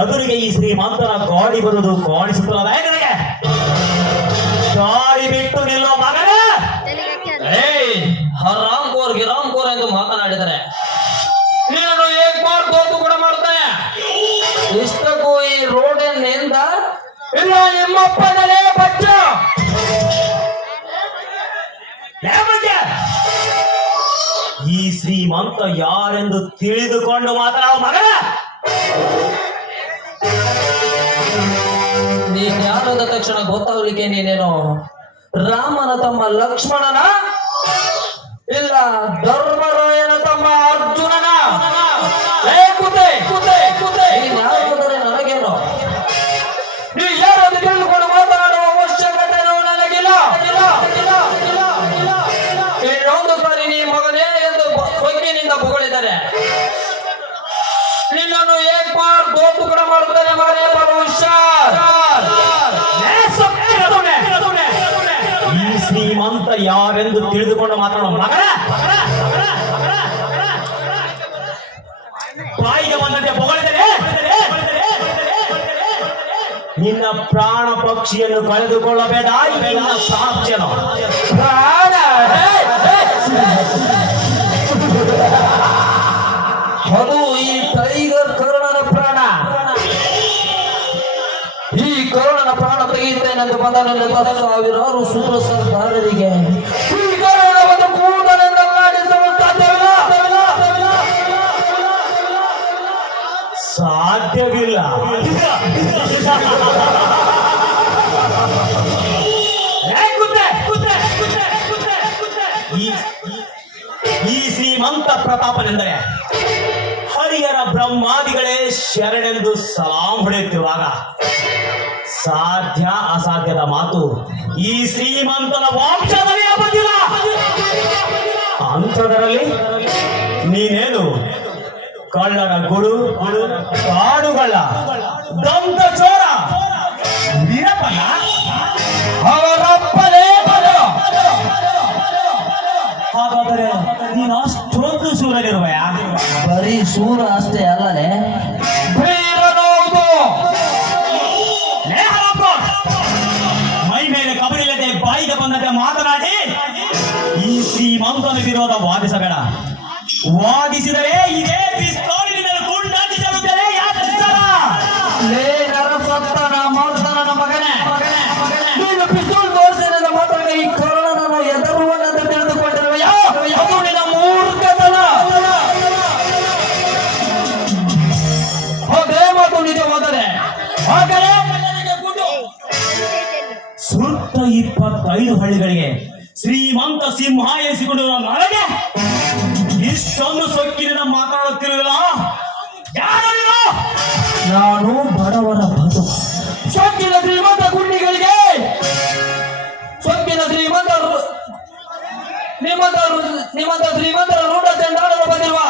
ಎದುರಿಗೆ ಈ ಶ್ರೀಮಂತನ ಗಾಡಿ ಬರುವುದು ಕಾಣಿಸುತ್ತಲ್ಲ ನನಗೆ. ಗಾಡಿ ಬಿಟ್ಟು ನಿಲ್ಲೋ ಮಗನ. ರಾಮ್ಕೋರ್ ಎಂದು ಮಾತನಾಡಿದರೆ ನೀನು ಹೇಗ್ ಮಾಡ್ಬೋದು ಕೂಡ ಮಾಡ್ತಾನೆ. ಇಷ್ಟಕ್ಕೂ ಈ ರೋಡನ್ನಿಂದ ಇಲ್ಲ ನಿಮ್ಮಪ್ಪನಲ್ಲೇ ಬಚ್ಚ. ಈ ಶ್ರೀಮಂತ ಯಾರೆಂದು ತಿಳಿದುಕೊಂಡು ಮಾತನಾಡುವ ಮಗನ. ನೀನ್ ಯಾರಾದ ತಕ್ಷಣ ಗೊತ್ತಾಗ್ಲಿಕ್ಕೆ ನೀನೇನು ರಾಮನ ತಮ್ಮ ಲಕ್ಷ್ಮಣನ ಇಲ್ಲ ಧರ್ಮರಾಯನ ತಮ್ಮ ಅರ್ಜುನನ? ನೀನ್ ಯಾರಾದರೆ ನನಗೇನು? ನೀವು ಯಾರಾದ್ರೂ ತಿಳಿದುಕೊಂಡು ಮಾತನಾಡುವ ಅವಶ್ಯಕತೆ ನನಗಿಲ್ಲ. ಇನ್ನೊಂದು ಸಾರಿ ನೀ ಮಗನೇ ಎಂದು ಸೊಕ್ಕಿನಿಂದ ಹೊಗಳಿದ್ದಾರೆ ನಿನ್ನನ್ನು ಏಕ್ ಬಾರ್ ದೋತು ಕೂಡ ಮಾಡುತ್ತಾರೆ ಮಗನೇ. ಈ ಶ್ರೀಮಂತ ಯಾರೆಂದು ತಿಳಿದುಕೊಂಡು ಮಾತನಾಡುವ ಮಗನ. ಬಾಯಿಗೆ ಬಂದಂತೆ ಹೊಗಳಿದರೆ ನಿನ್ನ ಪ್ರಾಣ ಪಕ್ಷಿಯನ್ನು ಕಳೆದುಕೊಳ್ಳಬೇಡ. ನಿನ್ನ ಸಾಕ್ಷನು ಪ್ರಾಣ ಅದು ಈ ಟೈಗರ್ ಕರುಣನ ಪ್ರಾಣ. ಈ ಕರುಣನ ಪ್ರಾಣ ತೆಗೆಯುತ್ತೇನೆಂದು ಬಂದ ಸಾವಿರಾರು ಸೂತ್ರ ಸರ್ದಾರರಿಗೆ ಈ ಕರುಣ ಒಂದು ಕೂದಲೆಂದು ಮಾಡಿಸಲು ಸಾಧ್ಯವಿಲ್ಲ. ಈ ಶ್ರೀಮಂತ ಪ್ರತಾಪನೆಂದರೆ ಹರಿಹರ ಬ್ರಹ್ಮಾದಿಗಳೇ ಶರಣೆಂದು ಸಲಾಂ ಹೊಡೆಯುತ್ತಿರುವಾಗ ಸಾಧ್ಯ ಅಸಾಧ್ಯದ ಮಾತು ಈ ಶ್ರೀಮಂತನ ವಂಶದಲ್ಲಿ ಬಂದಿಲ್ಲ. ಅಂಥದರಲ್ಲಿ ನೀನೇನು ಕಳ್ಳರ ಗುರು, ಕಾಡುಗಳ ದಂತ ಚೋರ ವೀರಪ್ಪನ ಅವರಪ್ಪನೇ ಬಲ. ಹಾಗಾದರೆ ನೀನು ಅಷ್ಟೊಂದು ಸೂರನಿರುವೆಯ? ಬರೀ ಸೂರ ಅಷ್ಟೇ ಅಲ್ಲನೆ, ಮೈ ಮೇಲೆ ಕಬರಿಲ್ಲದೆ ಬಾಯಿಗೆ ಬಂದಂತೆ ಮಾತನಾಡಿ ಈ ಶ್ರೀಮಂತನ ವಿರೋಧ ವಾದಿಸಬೇಡ. ವಾದಿಸಿದರೆ ಇದೇ ಪಿಸ್ತೂಲಿನಿಂದ ಗುಂಡಾಗಿ ಜರುಗುತ್ತದೆ. ನರಸತ್ತನ ಮಾಡ್ತಾನ ಮಗನೇ. ನೀನು ಪಿಸ್ತೂಲ್ ತೋರಿಸಿದ ಮಾತ್ರ ಈ ಕರುಣನನ್ನು ಎದುರುವನ್ನಂತ ತಿಳಿದುಕೊಂಡಿರುವೆಯಾ? ಅದು ನಿನ್ನ ಮೂರ್ಖತನ. ಅದೇ ಮಾತು ನಿಜವಾದರೆ ಹಾಗಾದರೆ ಸುತ್ತ 25 ಹಳ್ಳಿಗಳಿಗೆ ಶ್ರೀಮಂತ ಸಿಂಹ ಎನಿಸಿಕೊಂಡು ನನಗೆ ಇಷ್ಟೊಂದು ಸೊಕ್ಕಿನಿಂದ ಮಾತನಾಡುತ್ತಿರುವುದಿಲ್ಲ. ನಾನು ಬಡವರ ಬದು ಸೊಕ್ಕಿನ ಶ್ರೀಮಂತ ಗುಂಡಿಗಳಿಗೆ ಸೊಕ್ಕಿನ ಶ್ರೀಮಂತರ ರೂಢ ಚಂಡಾಡಲು ಬಂದಿರುವ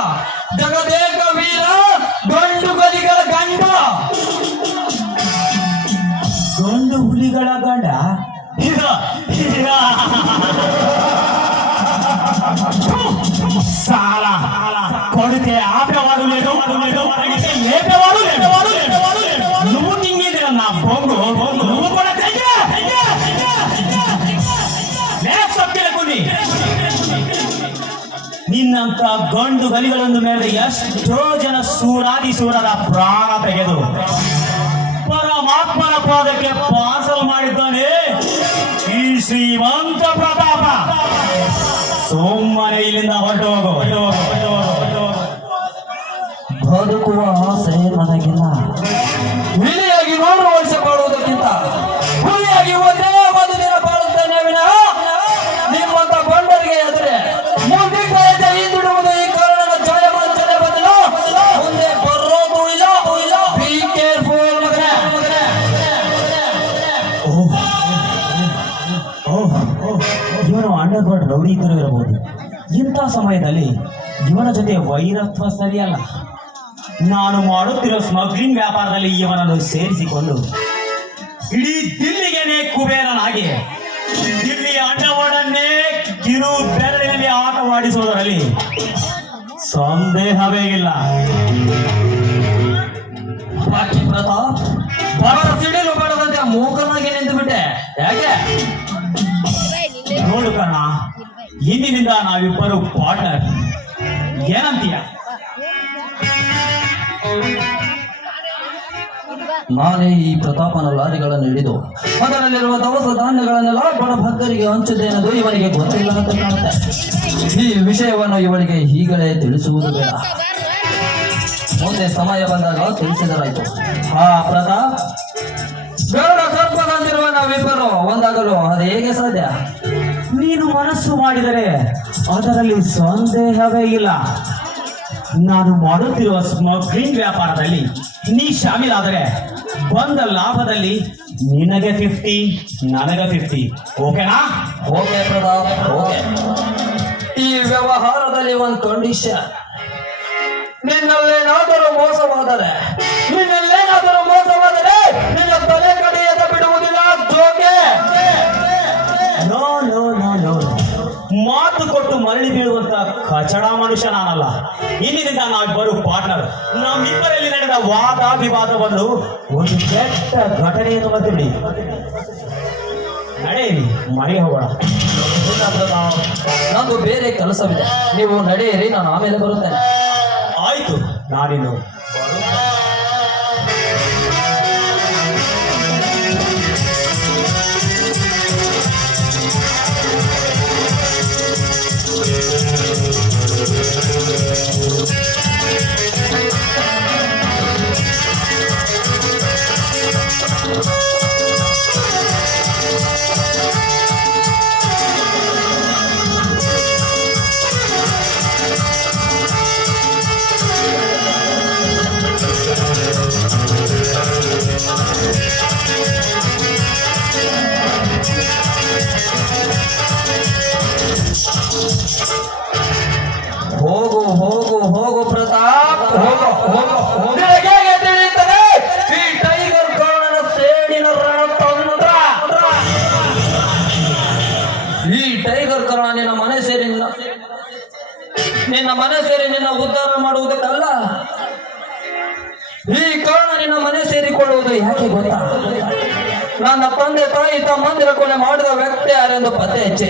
ಜಗದೇಕ ವೀರ ಗಂಡು ಗಲಿಗಳ ಗಂಡ. ಗಂಡು ಹುಲಿಗಳ ಗಂಡ ಸಾಲ ಕೊಡುತ್ತೆ ಆಪ್ಯವಾಗಲೇನು నువ్వు తింగేది నా బొంగు నువ్వు కూడా ನಿನ್ನಂತ ಗಂಡು ಗಲಿಗಳನ್ನು ಮೇಲೆ ಎಷ್ಟೋ ಜನ ಸೂರಾದಿ ಸೂರರ ಪ್ರಾಣ ತೆಗೆದು ಪರಮಾತ್ಮನ ಪಾದಕ್ಕೆ ಪಾರ್ಸಲ್ ಮಾಡಿದ್ದಾನೆ ಈ ಶ್ರೀಮಂತ ಪ್ರತಾಪ. ಸುಮ್ಮನೆ ಇಲ್ಲಿಂದ ಹೊರಟು ಹೋಗು. ಬದುಕುವ ಆಸೆ ನನಗಿಲ್ಲ. ಹುಲಿಯಾಗಿ ನೋಡುವ ವರ್ಷ ಬಾಳುವುದಕ್ಕಿಂತ ಹುಲಿಯಾಗಿ ಒಂದೇ ಒಂದು ದಿನ ಬಾಳುತ್ತೇನೆ ವಿನಃ ನಿಮ್ಮಂತ ಬಂಡರಿಗೆ ಎದುರೆ ಮುಂದೆ ಹಿಂದಿಡುವುದು ಈ ಕಾರಣದ ಜಯವಂತನೆ ಬದಲು ಮುಂದೆ ಬರೋದು ಇಲ್ಲ. ಬಿ ಕೇರ್ಫುಲ್ ಮಗನೇ. ಇವನು ಅಂಡರ್ಗ್ರೌಂಡ್ ರೌಡಿತರು ಇರಬಹುದು. ಇಂಥ ಸಮಯದಲ್ಲಿ ಇವನ ಜೊತೆ ವೈರತ್ವ ಸರಿಯಲ್ಲ. ನಾನು ಮಾಡುತ್ತಿರೋ ಸ್ಮಗ್ಲಿಂಗ್ ವ್ಯಾಪಾರದಲ್ಲಿ ಇವನನ್ನು ಸೇರಿಸಿಕೊಂಡು ಇಡೀ ದಿಲ್ಲಿಗೆನೆ ಕುಬೇರನಾಗಿ ದಿಲ್ಲಿಯ ಅಂಡರ್ವರ್ಡನ್ನೇ ಕಿರು ಬೆರಳಿನಲ್ಲಿ ಆಟವಾಡಿಸುವುದರಲ್ಲಿ ಸಂದೇಹವೇ ಇಲ್ಲ. ಇಂದಿನಿಂದ ನಾವಿಬ್ಬರು ಪಾರ್ಟ್ನರ್, ಏನಂತೀಯ? ನಾನೇ ಈ ಪ್ರತಾಪನ ಲಾರಿಗಳನ್ನು ಹಿಡಿದು ಅದರಲ್ಲಿರುವ ದವಸ ಧಾನ್ಯಗಳನ್ನೆಲ್ಲ ಬಡಭಕ್ಕರಿಗೆ ಹಂಚುತ್ತೇನದು ಇವನಿಗೆ ಗೊತ್ತಿಲ್ಲ ಅಂತ ಕಾಣುತ್ತೆ. ಈ ವಿಷಯವನ್ನು ಇವಳಿಗೆ ಈಗಲೇ ತಿಳಿಸುವುದು ಬೇಡ, ಮುಂದೆ ಸಮಯ ಬಂದಾಗ ತಿಳಿಸಿದರಾಯ್ತು. ಹಾ ಪ್ರತಾಪ್, ಗರುಡ ಸರ್ಪದಂತಿರುವ ನಾವಿಬ್ಬರು ಒಂದಾಗಲು ಅದು ಹೇಗೆ ಸಾಧ್ಯ? ನೀನು ಮನಸ್ಸು ಮಾಡಿದರೆ ಅದರಲ್ಲಿ ಸಂದೇಹವೇ ಇಲ್ಲ. ನಾನು ಮಾಡುತ್ತಿರುವ ಸ್ಮಗ್ಲಿಂಗ್ ವ್ಯಾಪಾರದಲ್ಲಿ ನೀ ಶಾಮೀಲಾದರೆ ಬಂದ ಲಾಭದಲ್ಲಿ ನಿನಗೆ 50, ನನಗೆ 50. ಓಕೆನಾ? Okay Pratap, okay. ಈ ವ್ಯವಹಾರದಲ್ಲಿ ಒಂದು ಕಂಡೀಷನ್, ನಿನ್ನಲ್ಲೇನಾದರೂ ಮೋಸವಾದರೆ ನಿನ್ನ ತಲೆ ಕಡೆಯದ ಬಿಡುವುದಿಲ್ಲ. ಜೋಕೆ ನೋ ನೋ ನೋ ನೋ, ಮಾತು ಕೊಟ್ಟು ಮರಳಿ ಬೀಳುವಂತ ಕಚಡ ಮನುಷ್ಯ ನಾನಲ್ಲ. ಇಂದಿನಿಂದ ನಾವಿಬ್ಬರು ಪಾರ್ಟ್ನರ್. ನಮ್ಮಿಬ್ಬರಲ್ಲಿ ನಡೆದ ವಾದ ವಿವಾದವನ್ನು ಒಂದು ಕೆಟ್ಟ ಘಟನೆಯನ್ನು ಮರೆತುಬಿಡಿ. ನಡೆಯಿರಿ, ಮನೆಗೆ ಹೋಗೋಣ. ನಂದು ಬೇರೆ ಕೆಲಸವಿದೆ, ನೀವು ನಡೆಯಿರಿ, ನಾನು ಆಮೇಲೆ ಬರುತ್ತೇನೆ. ಆಯ್ತು, ನಾನಿನ್ನು ಹೋಗು ಹೋಗು ಹೋಗು ಪ್ರತಾಪ್, ಹೋಗು ಹೋಗು. ನಿನಗೆ ಹೇಗೆ ತಿಳಿಯುತ್ತದೆ ಈ ಟೈಗರ್ ಕರ್ಣನ ಸೇಡಿನ ರಣತಂತ್ರ? ಈ ಟೈಗರ್ ಕರ್ಣ ನಿನ್ನ ಮನೆ ಸೇರಿ ನಿನ್ನ ಉದ್ಧಾರ ಮಾಡುವುದಕ್ಕಲ್ಲ, ಈ ಕರ್ಣ ನಿನ್ನ ಮನೆ ಸೇರಿಕೊಳ್ಳುವುದು ಯಾಕೆ ಗೊತ್ತಾ? ನನ್ನ ತಂದೆ ತಾಯಿ ತಮ್ಮಂದಿರ ಕೊಲೆ ಮಾಡಿದ ವ್ಯಕ್ತಿ ಯಾರೆಂದು ಪತ್ತೆ ಹಚ್ಚಿ